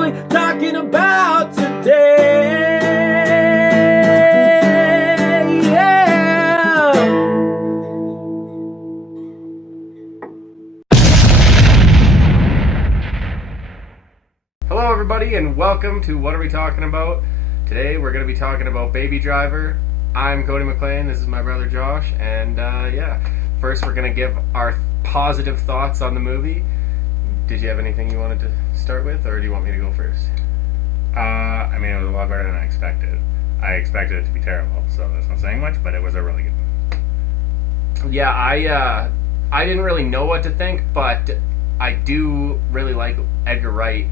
only talking about today. Yeah. Hello everybody and welcome to What Are We Talking About? Today we're going to be talking about Baby Driver. I'm Cody McLean, this is my brother Josh, and first we're going to give our positive thoughts on the movie. Did you have anything you wanted to start with, or do you want me to go first? I mean, it was a lot better than I expected. I expected it to be terrible, so that's not saying much, but it was a really good movie. Yeah, I didn't really know what to think, but I do really like Edgar Wright,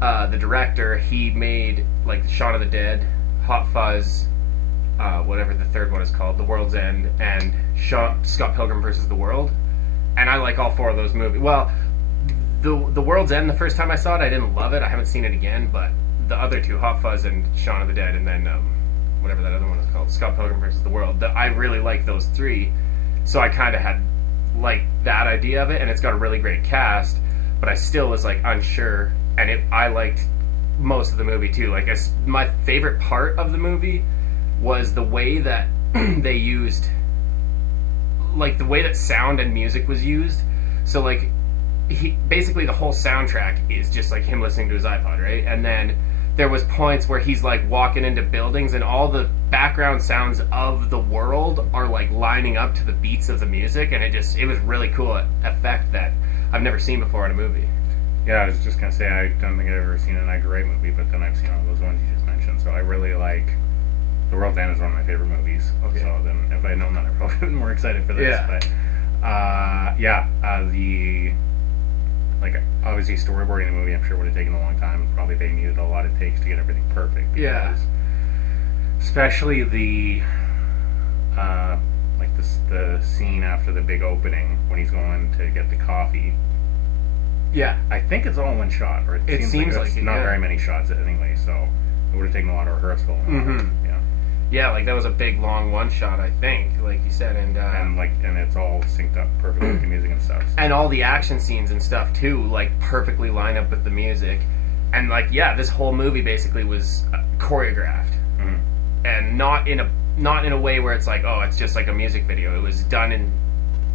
the director. He made like Shaun of the Dead, Hot Fuzz, whatever the third one is called, The World's End, and Scott Pilgrim vs. the World. And I like all four of those movies. Well, The World's End, the first time I saw it, I didn't love it. I haven't seen it again, but the other two, Hot Fuzz and Shaun of the Dead, and then whatever that other one is called, Scott Pilgrim vs. the World, I really like those three. So I kind of had like that idea of it, and it's got a really great cast, but I still was like unsure. And I liked most of the movie too. Like, my favorite part of the movie was the way that they used, like, the way that sound and music was used. So, like, basically the whole soundtrack is just, like, him listening to his iPod, right? And then there was points where he's, like, walking into buildings and all the background sounds of the world are, like, lining up to the beats of the music. And it was really cool effect that I've never seen before in a movie. Yeah, I was just going to say, I don't think I've ever seen an Edgar Wright movie, but then I've seen all those ones you just mentioned. So I really like... The World's End is one of my favorite movies. Okay. So then, if I had known that, I'd probably been more excited for this. Yeah. But, obviously storyboarding the movie, I'm sure would have taken a long time. Probably they needed a lot of takes to get everything perfect. Yeah. Especially the scene after the big opening when he's going to get the coffee. Yeah. I think it's all in one shot, or it seems like it's not very many shots anyway, so it would have taken a lot of rehearsal. Mm-hmm. Yeah. Yeah, like that was a big long one shot, I think, like you said, and it's all synced up perfectly with the music and stuff. So. And all the action scenes and stuff too, like perfectly line up with the music, and like this whole movie basically was choreographed, and not in a way where it's like, oh, it's just like a music video. It was done in,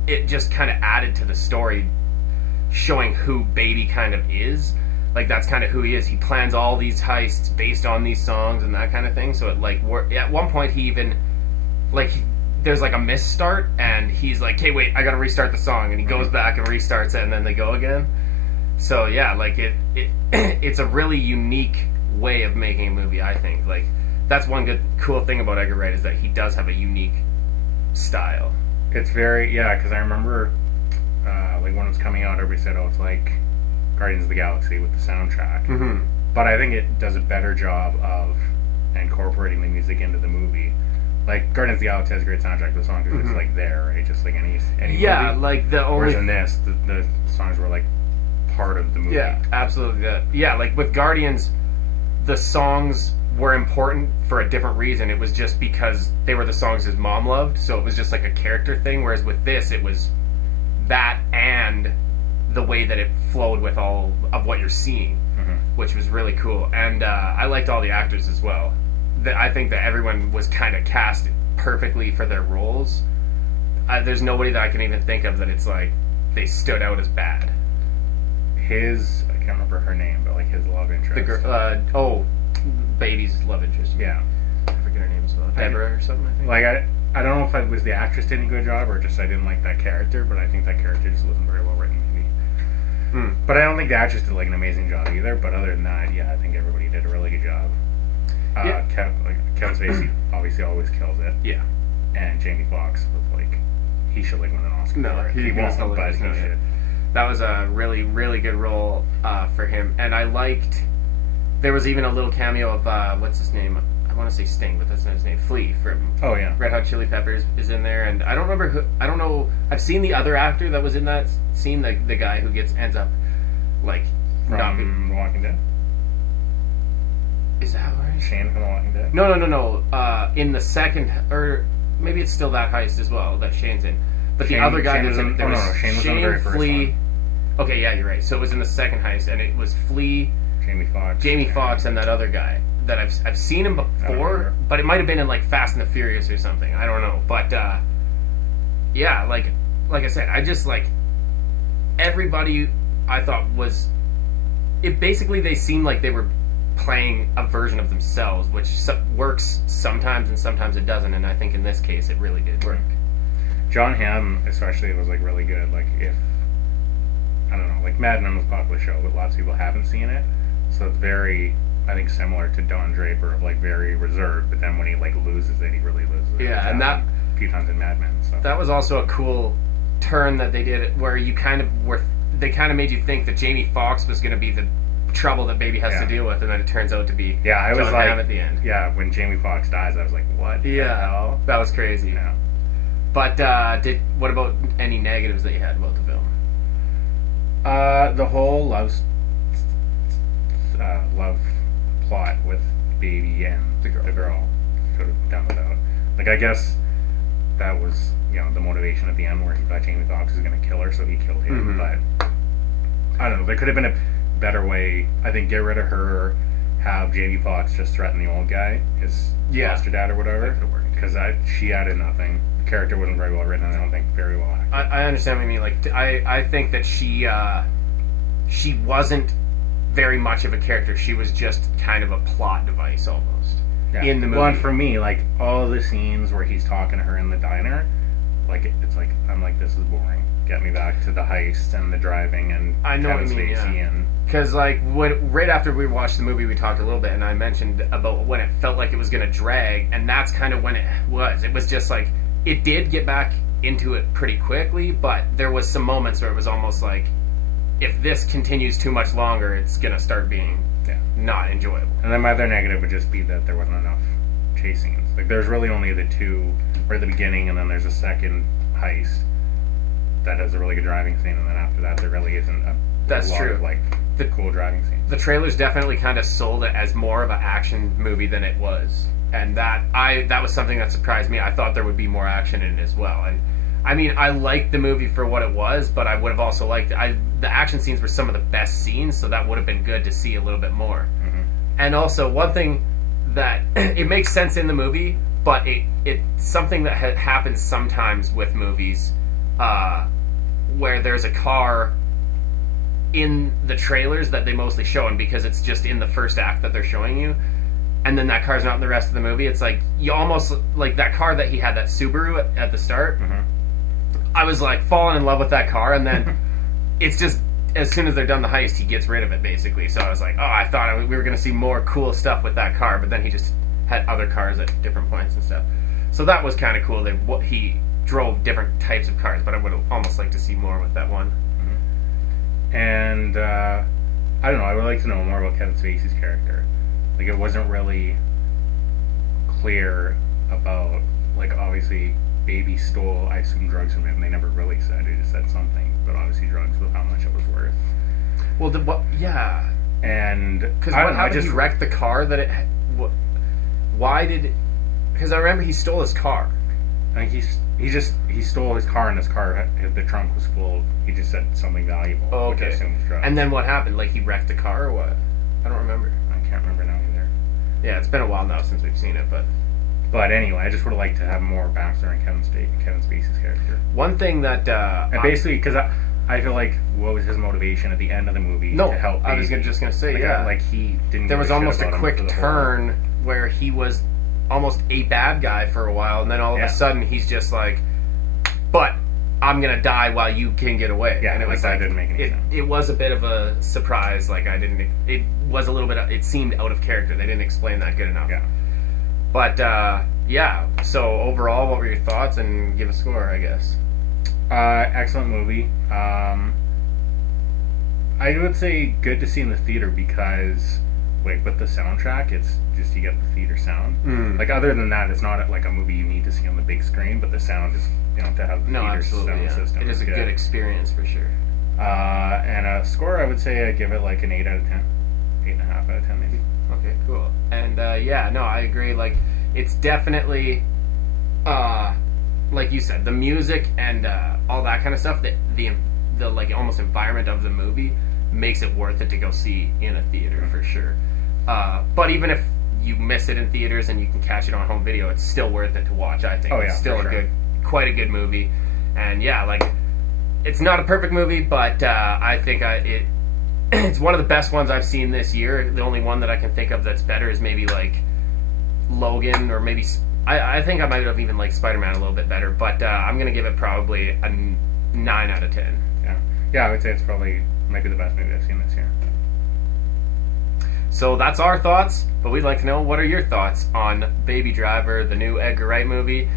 it just kind of added to the story, showing who Baby kind of is. Like, that's kind of who he is. He plans all these heists based on these songs and that kind of thing. So, at one point, he even, there's, like, a misstart, and he's like, hey, wait, I gotta restart the song. And he goes back and restarts it, and then they go again. So, yeah, like, it's a really unique way of making a movie, I think. Like, that's one cool thing about Edgar Wright, is that he does have a unique style. It's very, because I remember, when it was coming out, everybody said, oh, it's like Guardians of the Galaxy with the soundtrack. Mm-hmm. But I think it does a better job of incorporating the music into the movie. Like, Guardians of the Galaxy has a great soundtrack. The songs are just, like, there, right? Just like any movie. Like, the only... Whereas in this, the songs were, like, part of the movie. Yeah, absolutely. Like, with Guardians, the songs were important for a different reason. It was just because they were the songs his mom loved, so it was just, like, a character thing. Whereas with this, it was that and the way that it flowed with all of what you're seeing, which was really cool. And I liked all the actors as well. I think that everyone was kind of cast perfectly for their roles. There's nobody that I can even think of that it's like they stood out as bad. I can't remember her name, but like his love interest. The girl, Baby's love interest. Yeah. I forget her name as well. Deborah or something, I think. Like, I don't know if it was the actress did a good job or just I didn't like that character, but I think that character just wasn't very well written, maybe. But I don't think the actress did like an amazing job either, but other than that, I think everybody did a really good job. Kevin Spacey obviously always kills it. Yeah. And Jamie Foxx was like, he should like win an Oscar. No, he won't, but he should. That was a really, really good role for him. And I liked, there was even a little cameo of, what's his name? I want to say Sting, but that's not his name. Flea from Red Hot Chili Peppers is in there, and I don't remember who. I don't know. I've seen the other actor that was in that scene, the guy who ends up like from The Walking Dead. Is that right? Shane from The Walking Dead. No. In the second, or maybe it's still that heist as well that Shane's in. But the other guy was in. Shane was in the very first one. Okay, yeah, you're right. So it was in the second heist, and it was Flea, Jamie Foxx and that other guy that I've seen him before, but it might have been in like Fast and the Furious or something. I don't know, but yeah, like I said, I just like everybody. I thought was it basically they seemed like they were playing a version of themselves, which works sometimes and sometimes it doesn't. And I think in this case, it really did work. John Hamm, especially, was like really good. Like if I don't know, like Mad Men was a popular show, but lots of people haven't seen it, so it's very, I think, similar to Don Draper of like very reserved. But then when he like loses it, he really loses it. Yeah, and that a few times in Mad Men. So that was also a cool turn that they did, where you kind of were. They kind of made you think that Jamie Foxx was going to be the trouble that Baby has to deal with, and then it turns out to be I was John like, Hamm at the end. Yeah, when Jamie Foxx dies, I was like, what? The hell? That was crazy. Yeah. But what about any negatives that you had about the film? The whole love plot with Baby and the girl could have done without. Like, I guess that was, the motivation at the end where he thought Jamie Foxx was going to kill her, so he killed him. But I don't know. There could have been a better way. I think get rid of her, have Jamie Foxx just threaten the old guy, his foster dad or whatever. Because she added nothing. The character wasn't very well written, and I don't think very well acted. I understand what you mean. Like, I think that she wasn't very much of a character. She was just kind of a plot device almost in the movie. Well, and for me, like all of the scenes where he's talking to her in the diner, like it's like I'm like, this is boring. Get me back to the heist and the driving and I know Kevin what you mean, Spacey and because like right after we watched the movie, we talked a little bit, and I mentioned about when it felt like it was going to drag, and that's kind of when it was. It was just like it did get back into it pretty quickly, but there was some moments where it was almost like, if this continues too much longer, it's going to start being not enjoyable. And then my other negative would just be that there wasn't enough chase scenes. Like, there's really only the two right at the beginning, and then there's a second heist that has a really good driving scene, and then after that, there really isn't a lot of, like, the cool driving scenes. The trailers definitely kind of sold it as more of an action movie than it was. And that was something that surprised me. I thought there would be more action in it as well. And I mean, I liked the movie for what it was, but I would have also liked the action scenes were some of the best scenes, so that would have been good to see a little bit more. Mm-hmm. And also, one thing that it makes sense in the movie, but it's something that happens sometimes with movies, where there's a car in the trailers that they mostly show, and because it's just in the first act that they're showing you, and then that car's not in the rest of the movie, it's like, you almost, like that car that he had, that Subaru at the start, I was like falling in love with that car, and then it's just, as soon as they're done the heist, he gets rid of it, basically. So I was like, oh, I thought we were going to see more cool stuff with that car, but then he just had other cars at different points and stuff. So that was kind of cool that he drove different types of cars, but I would have almost liked to see more with that one. And I don't know, I would like to know more about Kevin Spacey's character. Like, it wasn't really clear about, like, obviously Baby stole, I assume, drugs from him. They never really said. They just said something, but obviously drugs with how much it was worth. Well, yeah. And because how did he wreck the car? Why did? Because I remember he stole his car. I think he stole his car, and his car, the trunk was full. He just said something valuable. Oh, okay. Which I assume was drugs. And then what happened? Like, he wrecked the car, or what? I don't remember. I can't remember now either. Yeah, it's been a while now since we've seen it, but anyway, I just would have liked to have more backstory on Kevin Spacey's character. One thing that and basically, because I feel like, what was his motivation at the end of the movie to help Baby? I was just going to say, like he didn't. There was almost a quick turn where he was almost a bad guy for a while, and then all of a sudden he's just like, but I'm gonna die while you can get away. Yeah, and it was that didn't make any sense. It was a bit of a surprise. Like, it was a little bit. It seemed out of character. They didn't explain that good enough. Yeah. But so overall, what were your thoughts? And give a score, I guess. Excellent movie. I would say good to see in the theater because, like, with the soundtrack, it's just you get the theater sound. Like, other than that, it's not like a movie you need to see on the big screen, but the sound is, to have the theater sound system. It is a good experience for sure. And a score, I would say I'd give it like an 8 out of 10. 8.5 out of 10 maybe. Okay, cool. And I agree. Like, it's definitely like you said, the music and all that kind of stuff, the like almost environment of the movie makes it worth it to go see in a theater for sure. But even if you miss it in theaters and you can catch it on home video, it's still worth it to watch. I think it's still quite a good movie. And yeah, like, it's not a perfect movie, but I think it's one of the best ones I've seen this year. The only one that I can think of that's better is maybe like Logan, or maybe I think I might have even liked Spider-Man a little bit better. But I'm gonna give it probably a 9 out of 10. Yeah, I would say it's probably might be the best movie I've seen this year. So that's our thoughts, but we'd like to know, what are your thoughts on Baby Driver, the new Edgar Wright movie?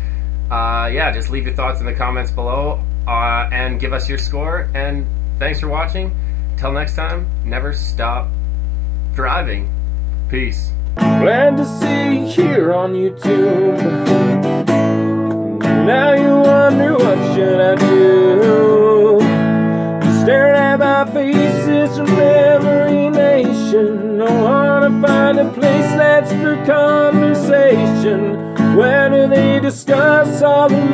Yeah, just leave your thoughts in the comments below, and give us your score. And thanks for watching. Till next time, never stop driving. Peace. Glad to see you here on YouTube. Now you wonder, what should I do? Staring at my face, it's a memory nation. I wanna find a place that's for conversation. Where do they discuss all the